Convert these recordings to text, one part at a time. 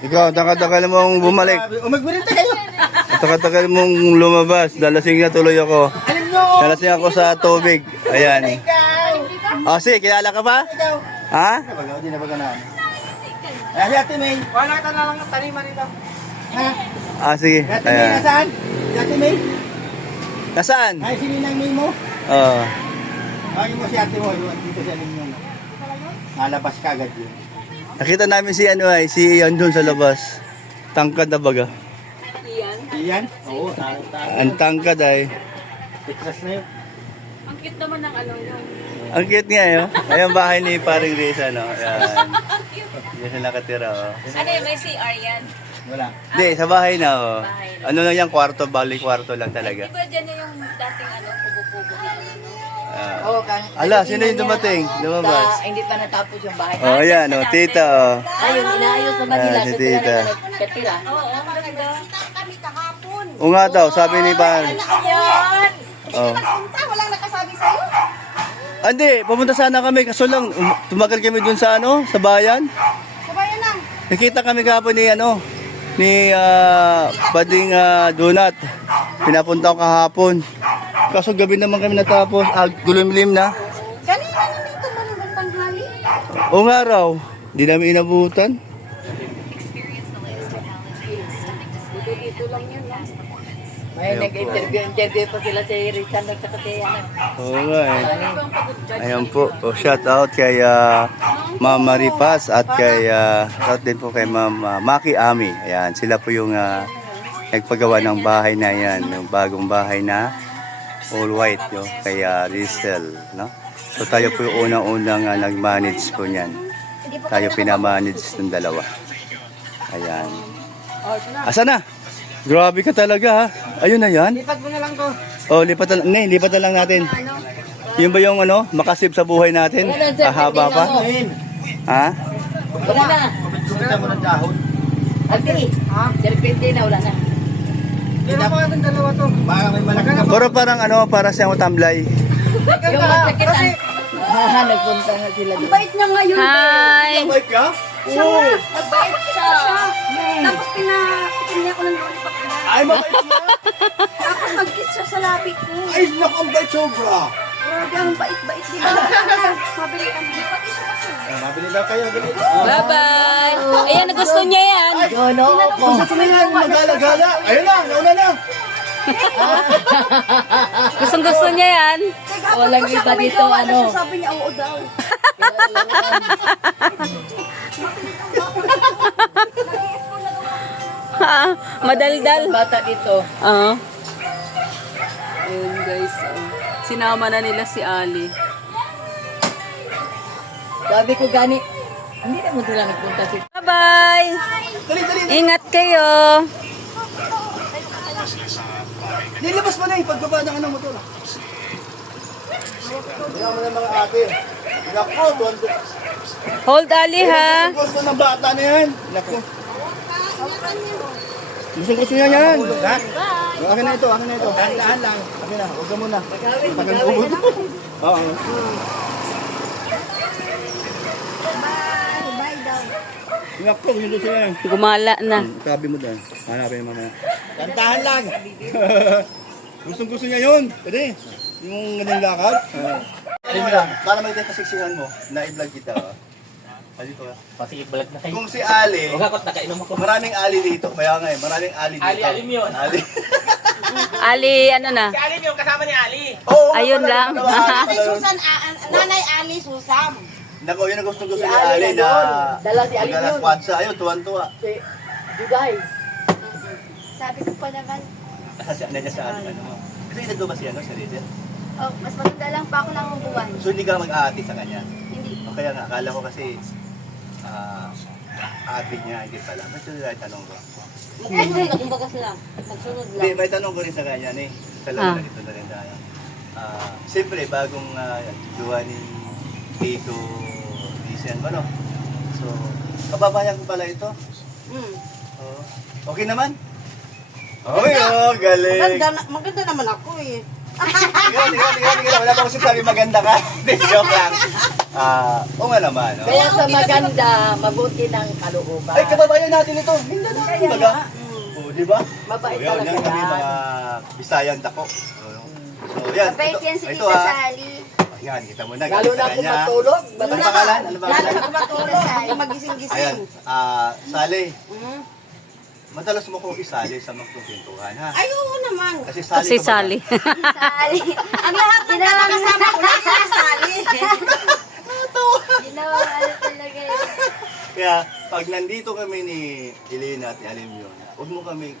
Ikaw, tagal mong bumalik. Umagbirinta kayo. Tagal mong lumabas. Dalasing na tuloy ako. Alam nyo. Dalasing ako sa tubig. Ayan. Ikaw. O, sige, kilala ka ba? Ikaw. Ha? Hindi na ba ganaan? Ay, si Ate May. Wala ka na lang ng taniman nito. Ha? Ah, sige. Si Ate May, Ayan. nasaan? Si Ate May? Nasaan? Ay, si Ninang May mo. Oo. Ay, mo si Ate mo. Dito si Aling nyo. Nalabas ka agad yun. Nakita namin si ano ay, si Ian doon sa labas. Tangkad na baga. Iyan? Oo, talo. Ang tangkad ay. Pitras na yun. Ang cute naman ng ano yung... Ang cute nga yun. Ay, ang bahay ni paring Reza, no? Ayan. Diyan siya nakatira, oh. Ano yung may CR yan? Wala. Hindi, sa bahay na, oh. Bahay na. Ano lang yan, kwarto, bali kwarto lang Di talaga. ba dyan yung dating ano, kubo-kubo na ano? Ah. Oo, Ala, sino yung dumating? Lumabas. Hindi pa natapos yung bahay. Oh, ayan, oh, tita, oh. Ayun, inaayos naman nila. Ah, si So, tita. sila na nagkatira. Oo, maganda. O nga daw, sabi ni Pan. Ayan! Oh. Walang nakasabi sa'yo? Hindi, pumunta sana kami, kaso lang, tumagal kami dun sa ano, sa bayan. Sabayan lang. Nakita kami kahapon ni ano, ni Bading Donut. Pinapunta ko kahapon. Kaso gabi naman kami natapos, gulimlim na. Kanina naman ito maluman tanghali. O nga raw, di namin inabutan. Dito lang yun. May nag-interview pa sila sa Rizal at saka si ano. Oo nga eh. Ayan po, shout out kay Ma'am Maripas at kay shout din po kay Ma'am Maki Ami. Ayan, sila po yung nagpagawa ng bahay na yan, yung bagong bahay na all white yo, kay Rizal, no? So tayo po yung unang-unang nag-manage po niyan. Tayo pinamanage ng dalawa. Ayan. Asa na? Grabe ka talaga ha. Ayun na yan. Lipat mo na lang to. Oh, lipat na lang natin. Yun ba yung ano, makasip sa buhay natin? Ahaba pa? Ayun. Ha? Wala na. Sumita mo ng dahon. Ate, serpente na, wala na. Meron pa itong dalawa to. Baka may malaki na. Pero parang ano, para siyang tamblay. Yung magsakitan. Nagpunta na sila doon. Bait niya ngayon. Hi! Mabait ka? Oo! Mabait siya. Tapos pinakitin niya ako ng lollipop niya. Ay, mabait ka? Tapos nag-kiss siya sa labi ko. Ay, naku, ang bait sobra. Grabe, ang bait-bait. Di ba? Mabili kami. Pati siya kasi. Mabili daw kayo. Bye-bye. Ayan, gusto niya yan. Jono, opo. Sa sumilang magala-gala. Ayun na, nauna na. Gustong-gusto niya yan. Walang iba dito, ano. Sabi niya, oo daw. Madaldal. Bata dito. Oo. Ayun guys. Sinama na nila si Ali. Sabi ko gani, hindi naman sila nagpunta si... Bye-bye. Ingat kayo. Nilabas mo na yung pagbaba ng ano motor. Kaya mo na mga ate. Naku, tuwan-tuwa. Hold Ali ha. Gusto ng bata na yan. Naku. Gusto niya yan. Ha? Akin na ito, akin na ito. Dahan lang. Akin na, huwag ka muna. Tagal na ubod. Oo. Naku, hindi siya yan. Gumala na. Sabi mo doon. Hanapin mo na. Tantahan lang. Gusto niya yun. Pwede. Yung ganang lakad. Ayun lang, para magiging kasiksihan mo, na-vlog kita. Dito ka. Kasi ibalag na kayo. Kung si Ali, Huwag ako, nakainom ako. maraming Ali dito. Kaya nga maraming Ali dito. Alim yun. Ali. Ali, ano na? Si Alim yung kasama ni Ali. Oo, Ayun lang. Nanay Ali Susam. Nako, yun ang gusto ni Ali na Dala si Ali yun. magalakwatsa. Ayun, tuwan-tuwa. Si Juday. Sabi ko pa naman, Nandiyan sa Ali. Ano mo? Kasi edad mo ba si ano, si Rizel? oh, mas maganda lang pa ako ng buwan. So hindi ka mag-aati sa kanya? Hindi. O kaya nga, akala ko kasi ate niya, hindi pala. Ba't yun yung tanong ko? Hindi, kumbaga sila. Magsunod Hindi, lang. may tanong ko rin sa kanya ni. Talaga ganito na rin tayo. Siyempre, bagong gawa ni Tito Lisian ba, no? So, kababayan ko pala ito. Oo. Okay naman? Oy, galing. Maganda naman ako eh. Tingnan. Wala pa akong sabi maganda ka. Hindi, joke lang. Oo nga naman. No? Kaya sa maganda, mabuti ng kalooban. Ay, kababayan natin ito. Hindi na talaga. Oo, di ba? Mabait Yun, talaga yan kami yan. mga Bisayan dako. So, yan. Mabait yan si Ito, Tita ha. Sally. Ayan, kita mo na. Lalo na kung matulog. Ano pangalan? Ano Lalo pangalan? na kumatulog, hindi magising-gising. Ayan, Sally. Madalas mo kong isali sa magpupintuhan, ha? Ay, oo naman. Kasi Sally. Kasi ka ba? Sally. Sally. Ang lahat ng nakakasama ko lang sinasali. Ginawa ano talaga yun. Kaya, pag nandito kami ni Elena at alim yun, huwag mo kami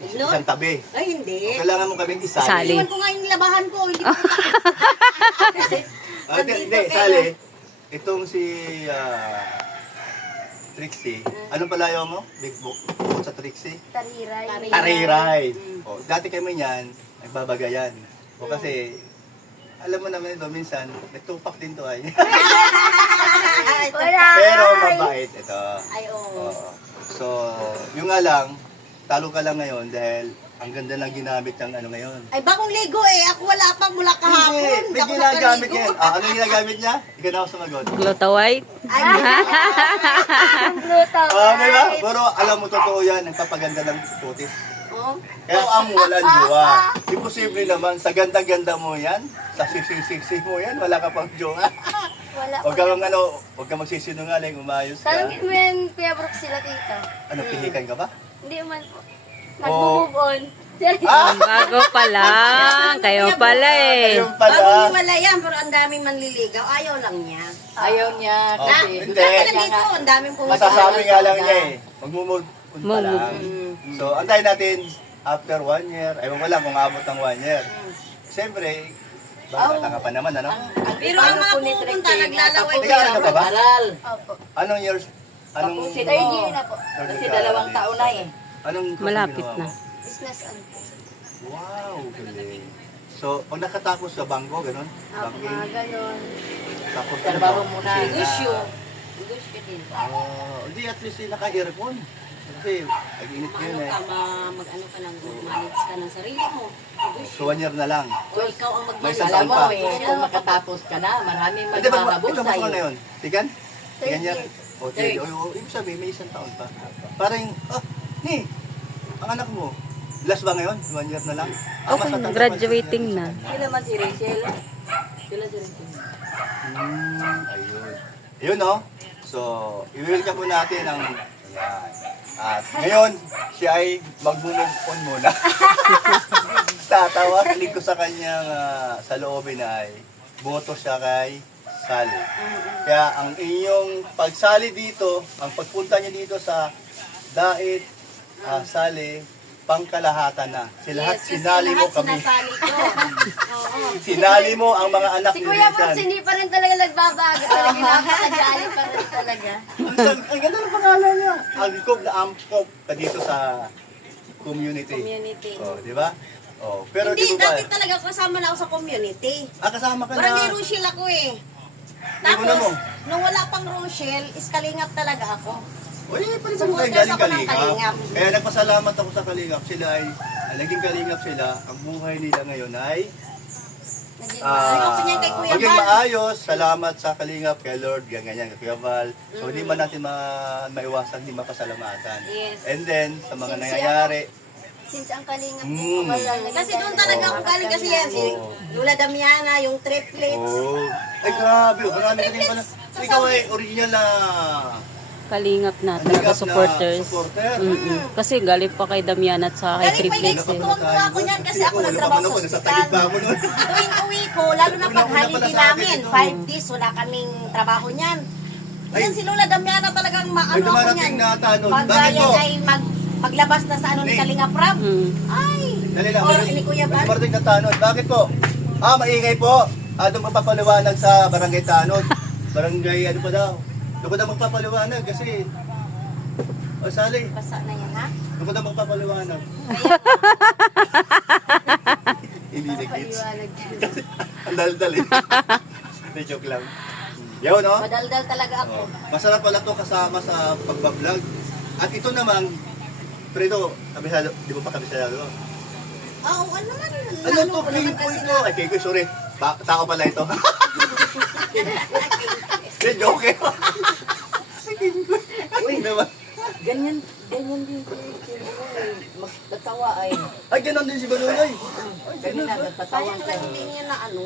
isang tabi. Ay, hindi. Kailangan mo kami isali. Isali. Iwan ko nga yung labahan ko. Hindi ko Hindi, Sally. Itong si Trixie. Anong palayaw mo? Big book. Bukod sa Trixie? Tariray. Tariray. O, dati kami niyan, nagbabagayan. O kasi, alam mo naman ito, minsan, nagtupak din to ay. Wala. Pero mabait ito. Ay, oo. Oo. So, yung nga lang, talo ka lang ngayon dahil ang ganda ng ginamit ng ano ngayon. Ay, bagong ligo eh. Ako wala pa mula kahapon. Hindi, may Ako ginagamit nakaligo. yan. Ano yung ginagamit niya? Ikaw na ako sumagot. Gluta white. Ang Pluto. Diba? Pero alam mo, totoo yan, nagpapaganda ng putis. Oo. Kaya ang walang jowa. Imposible naman, sa ganda-ganda mo yan, sa sisi-sisi mo yan, wala ka pang jowa. Wala Huwag kang huwag kang magsisinungaling, umayos ka. Tanongin mo yan, Kuya Brooke sila tita. Ano, pihikan ka ba? Hindi man po. Mag-move on. Bago pa lang. Kayo pala eh. Ayun Bagong pala. hiwala yan, pero ang daming manliligaw. Ayaw lang niya. Ayaw niya Oh, kasi. hindi. Kaya dito, ang daming pumunta. Masasabi nga lang niya eh, magmumove on pa Move lang. So, antayin natin after 1 year, ewan ko lang kung abot ng 1 year. Siyempre, bata ka pa naman, ano? Pero ang mga pupunta, naglalaway Ikaw, ano ka ba? Aral. Opo. Anong years? Anong Tapusin Third mo. year na po. Kasi 2 taon na eh. Anong Malapit ginawa na. mo? Business on. Wow, galing. So, pag nakatapos sa bangko, gano'n? Opo, mga ganon. Tapos Trabaho muna. Negosyo. Negosyo din. Hindi, at least naka-earphone. Kasi, nag-init yun eh. Mag-ano ka lang, manage ka ng sarili mo. So, 1 year na lang. So, ikaw ang May mag-manage. isang Alam taon mo pa. eh, kung makatapos ka na, maraming Hindi, ito magmamabul mas sa'yo. na yun. Sigan? Sigan Third year? year. O, third. O, ibig sabihin, may 1 taon pa. Parang, ang anak mo, last ba ngayon? 1 year na lang? Okay, mas matanda pa graduating siya. na. Sila man si Rachel. Sila si Rachel. Ayun. Ayun, no? So, i-welcome po natin ang... Ayan. At ngayon, siya ay mag-move on muna. Tatawa, click ko sa kanyang sa loobin ay boto siya kay Sally. Kaya ang inyong pagsali dito, ang pagpunta niya dito sa Dait, Sally, pangkalahatan na. Lahat sinali mo kami. Sinasali ko. Oo. Sinali mo ang mga anak Si ni Kuya Brooks, Rizal. hindi pa rin talaga nagbabago. Talaga napaka-jolly pa rin talaga. Ang ganda ng pangalan niya. Angkop na angkop ka dito sa community. Community. Oh, di ba? Oh, pero Hindi, di ba? dati talaga kasama na ako sa community. Kasama ka Barangay na. Rochelle ako eh. Hindi mo na mo. Tapos, nung wala pang Rochelle, iskalingap talaga ako. Oy, pwede Sa mo kayo Waters galing ako ng Kalingap. Kalingap. Kaya nagpasalamat ako sa Kalingap. Sila ay, naging Kalingap sila. Ang buhay nila ngayon ay Naging Gusto niya kay Kuya maging Val. maayos. Salamat sa Kalingap, kay Lord, ganyan, kay Kuya Val. So, hindi man natin maiwasan, hindi mapasalamatan. Yes. And then, sa mga Since nangyayari, Since ang kalingap din po, kasal na Kasi doon talaga ako galing kasi yan. Si Lula Damiana, yung triplets. oh, ay grabe, marami ka din pala. Ikaw ay original na Kalingap na Kalingap talaga na supporters. supporter. Kasi galing pa kay Damian at sa kay Galing pa Triplets yung eh. tuwang-tuwa ako niyan kasi ako Wala pa nagtrabaho man ako, sa nasa ospital. tagig pa ako nun. Tuwing uwi ko, lalo na pag Una-una pala holiday sa akin namin, ito. 5 days, wala kaming trabaho niyan. Yan si Lola Damiana talagang May maano ako dumarating niyan. na tanod. Pag Bakit yan po? ay maglabas na sa ano ni Ni. Kalinga Prab, ay, Dali lang, or ni Kuya may Val. dumarating na tanod. Bakit po? Maingay po. Doon magpapaliwanag sa barangay tanod. Barangay, ano pa daw? Doon ko daw magpapaliwanag kasi... O, Sally, Basa na yan, ha? doon ko daw magpapaliwanag. Hindi na kids. paliwanag. Ang dal-dal eh. Hindi, joke lang. Yaw, no? Madaldal talaga ako. Oh, masarap pala to kasama sa pagbablog. At ito naman, Fredo, kabisado, di mo pa kabisado? Oo, ano man. Ano to, Kikoy to? Ay, Kikoy, sorry. Tao pala ito. Hindi, joke eh. Uy, Naman. ganyan din si magtatawa ay. Ay, ganun din si Baluloy. Ganyan na, nagtatawa Sayang siya. lang hindi niya na ano.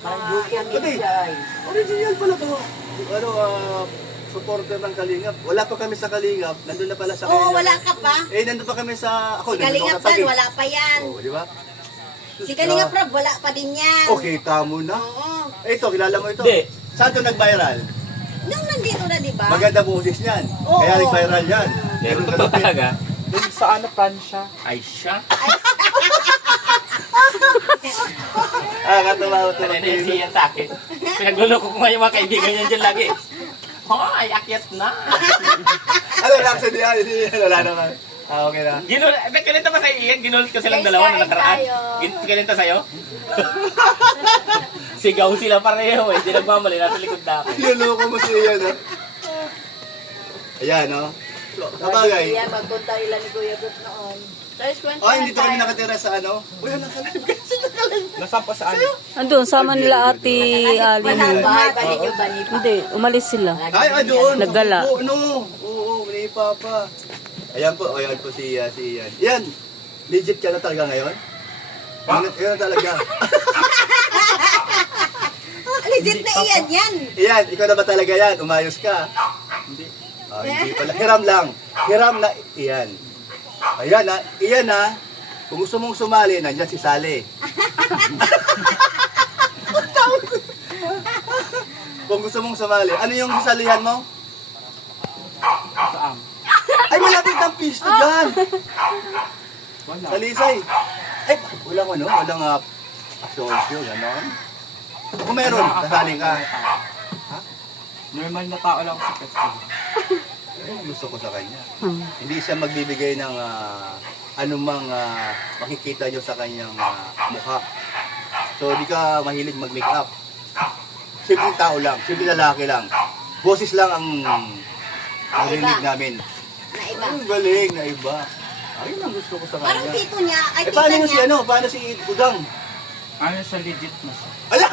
Parang joke yan Pati. siya ay. Original pala to. Ano, supporter ng Kalingap. Wala pa kami sa Kalingap. Nandun na pala sa Oo, wala ka pa. Eh, nandun pa kami sa... Ako, Si nandun Kalingap ako sa San, wala pa yan. Oo, di ba? Si Kalingap Rob, wala pa din yan. Okay, tamo na. Oo. Eh, ito, kilala mo ito? Hindi. Saan ito nag-viral? Nung nandito na, di ba? Maganda boses niyan. Oo. Kaya nag-viral yan. Meron Ganun pa din. talaga. Dun sa ano, Pransya. Ay, siya. Katawa ko ito. Nanensi yan sa akin. Pinagluloko ko nga yung mga kaibigan niyan dyan lagi. Hoy, akyat na. Ano, reaction niya? Wala naman. Okay na. Nagkalita ba sa iyan? Ginulit ko silang Guys, dalawa na kain nakaraan. tayo. Kinita sa'yo? Sigaw sila pareho eh. Hindi nagmamali. Nasa likod na ako. Niloloko mo siya, no? Ayan, no? So, sabagay. Yan, magpunta ilan ni Kuya Brut noon. Guys, kwento Oh, hindi kami nakatira sa ano? Uy, nakalive kasi nakalive. Nasaan pa saan? Andun, sama nila ate Ali. Walang bahay ba ninyo ba ni Hindi, umalis sila. Ay, doon. Naggala. Oo, no. Oo, ni Papa. Ayan po si Ian. Ian, legit ka na talaga ngayon? Yan talaga. Legit na iyan yan. Ian, ikaw na ba talaga yan? Umayos ka? Hindi. Ah, hindi pala. Hiram lang. Hiram na Ian. Ayan na. Ian na. Kung gusto mong sumali, nandiyan si Sally. Kung gusto mong sumali, ano yung sasalihan mo? Saan? Ay, malapit ang pisto dyan. Wala. Salisay. Eh, walang asosyo, gano'n. Kung meron, sasali ka. Normal na tao lang ako sa festival. Ano gusto ko sa kanya? Hindi siya magbibigay ng anumang makikita nyo sa kanyang mukha. So, di ka mahilig mag-make up. Simpleng tao lang, simpleng lalaki lang. Boses lang ang narinig namin. Na iba. Ang galing na iba. Ayun ang gusto ko sa Parang kanya. tito niya, ay Eh, tita paano si niya. ano? Paano si Udang? Ano siya legit na siya? Ala!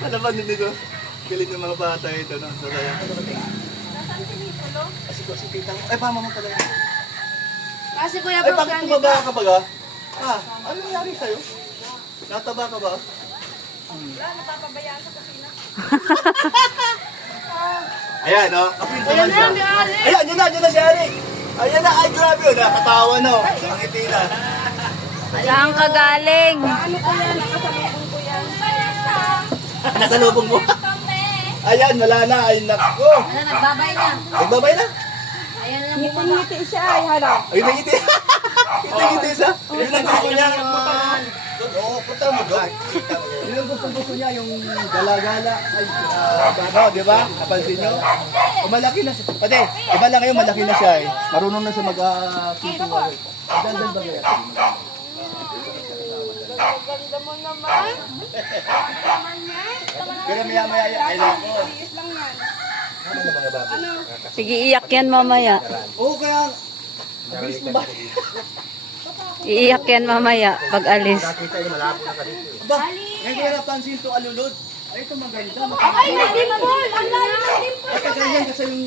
Ano ba nito? Galing ng mga bata ito, no? Sasaya. Si tita mo. Ay, mama mo talaga. Kasi Kuya Ay, Brooks bakit nandito. tumaba ka ba ga? Ano nangyari sa'yo? Nataba ka ba? Ayan, no? Kapit naman siya. Ayan, dyan na si Ari. Ayan na, ay grabe yun. Nakatawa, no? Ang ngiti na. Saan ka galing? Nasa lubong mo. Ayan, wala na. Ay, nako. Ano, nagbabay na. Nagbabay na. Ayan na yung ngiti siya, ay hala. Ay, nangiti. Ngiti siya. Yun ang gusto niya. Oo, punta mo doon. Yun ang gusto niya, yung gala-gala. Ay, di ba? Napansin nyo? Malaki na siya. Pati, iba lang ngayon, malaki na siya eh. Marunong na siya mag-kito. Dandan ba kaya? Ganda mo naman. Pero maya-maya, ay lang ko. Sige, iyak yan mamaya. Oo, kaya, bilis mo ba? Iiyak yan mamaya pag alis. Aba, ngayon ko napansin ito alulod. Ay, ito maganda. Ay, may dimple. Ang lalim ng dimple. At ganyan kasi yung...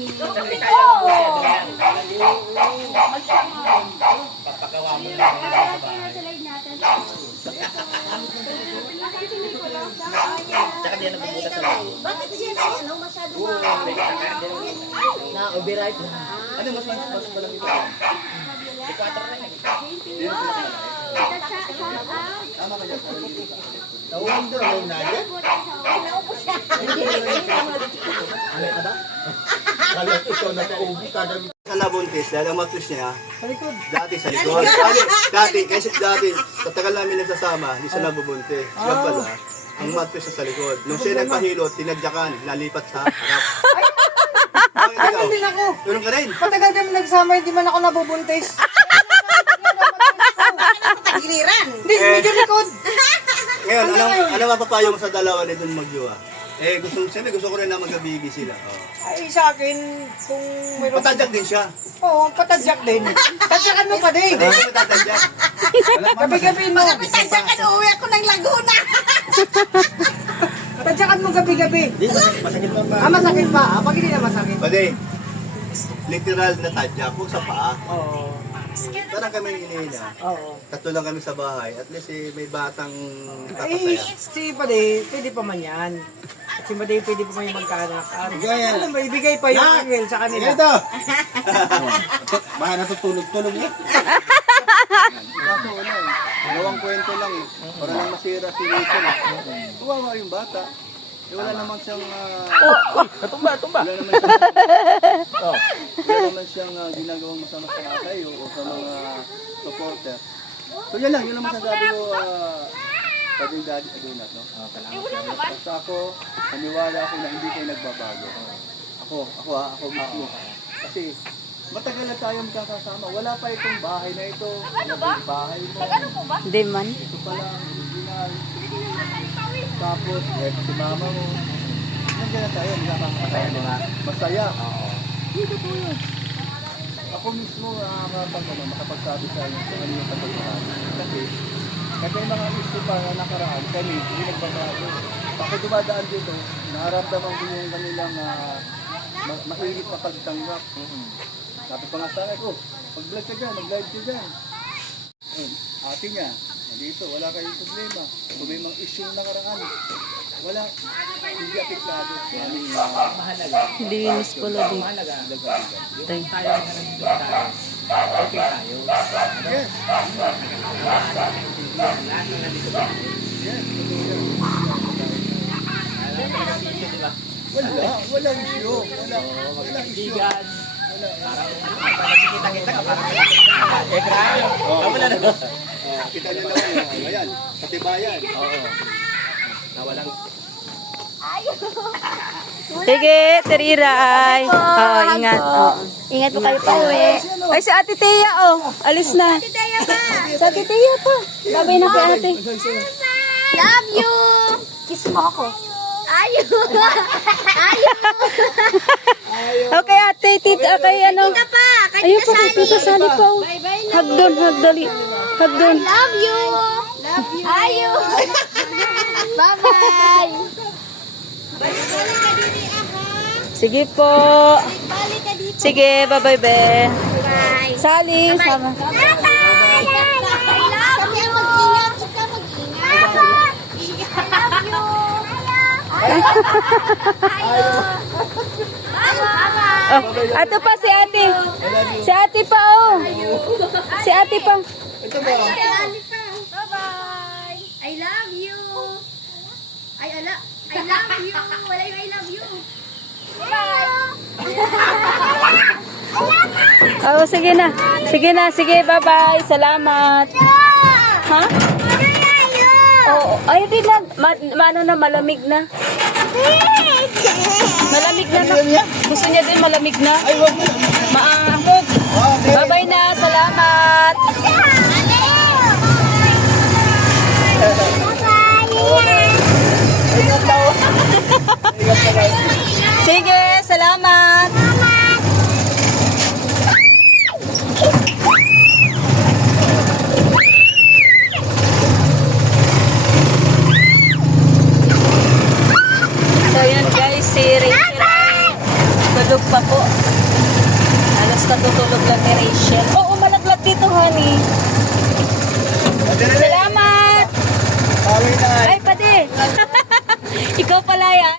Bakit siya na yan? Masyado Na-override na. Ano, mas malaki ito. Nawanda na yung naya? Sa nabuntis, dahil ang matris niya, dati sa likod. Dati, sa tagal namin nagsasama, hindi siya nabubuntis. Yan pala, ang matris sa likod. Nung siya nagpahilot, tinadyakan, nalipat sa harap. Bakit ikaw? Hindi ako. Tulong ka rin. Matagal kami nagsama, hindi man ako nabubuntis. Tagiliran. Hindi, medyo likod. Ngayon, ano mapapayo mo sa dalawa na doon magjowa? Eh, siyempre gusto ko rin na magabigi sila. Oh. Ay, sa akin, kung mayroon... Patadyak din siya. Oo, patadyak din. Tadyakan mo pa din. Hindi ko tatadyak. Gabi-gabi mo. Tadyakan, uuwi ako ng Laguna. Tadyakan mo gabi-gabi. Masakit pa ba? Masakit pa. Pag hindi na masakit. Pwede. Literal na tadya kung sa paa. Oo. Parang kami inihina. Oo. Tatlo lang kami sa bahay. At least may batang Eh, tatapaya. si Paday, pwede pa man yan. Si Paday, pwede pa man yung magkaanak. Ganyan. Alam mo, ibigay pa yung angel sa kanila. Ito! Baka natutulog-tulog niya. Kaso ano eh. Gawang kwento lang eh. Para lang masira si Rachel. Kawawa yung bata. Eh, wala naman siyang... Tumba. Wala naman siyang... Wala naman siyang ginagawang masama sa tatay o sa mga supporter. So yan lang masasabi ko. Pwedeng daddy adunat, no? Basta ako, paniwala ako na hindi kayo nagbabago. Ako mismo. Kasi matagal na tayong kakasama. Wala pa itong bahay na ito. Ano ba? Bahay mo. Hindi man. Ito pa lang, original. Tapos, si mama mo. Nandiyan na tayo, nakakasaya, di ba? Masaya. Dito po yun. Ako mismo makapagsabi sa inyo kung ano yung katotohanan. Kasi, may mga issue pa na nakaraan, kami, hindi nagbabago. Pag dumadaan dito, nararamdaman ko yung kanilang mainit na pagtanggap. Sabi pa nga sa akin, mag-vlog ka dyan, mag-live ka dyan. Ate niya, dito, wala kayong problema. Kung may mga issue na nakaraan, wala, hindi apektado. Mahalaga. Linis pala di. Mahalaga. Tay. Tayo na nandito tayo. Okay tayo. Yes. Lahat na nandito tayo. Yes, totoo yan. Wala issue. Wala issue. Bigan. Parang nakikita ka parang grabe. Wala na. Kita niyo naman, ayan, katibayan. Oo. Nawalang Sige, tiriray. Oo, ingat. Oo. Ingat po kayo pa uwi. Ay, si Ate Tia, oh. Alis na. Taya pa. Si Ate Tia pa. Babay na kay ate. Love you. Kiss mo ako. Ayaw. Ayaw. Okay, ate, tita, kay ano. Tita pa. Kay Ayun Tita pa, Sally. tita Sally pa, oh. Bye-bye na. Hug doon, hug dali. Hug doon. Love you. Love you. Ayaw. Bye-bye. Balik ka dito, aha. Sige po. Balik ka dito. Sige, bye-bye, be. Bye. Sally, sama. Bye-bye. I love you. Mag-ingat. Huwag ka mag-ingat. I love you. Oh, ato pa si ate. Si ate pa, oh. Si ate pa. Bye-bye. I love you. I love you. Wala yung I love you. Bye. Oh, sige na. Sige na, sige, bye-bye. Salamat. Ha? Oh, ay, di na. Ano na, malamig na. Malamig na. Gusto niya din malamig na. Maangkog. Bye-bye na. Salamat.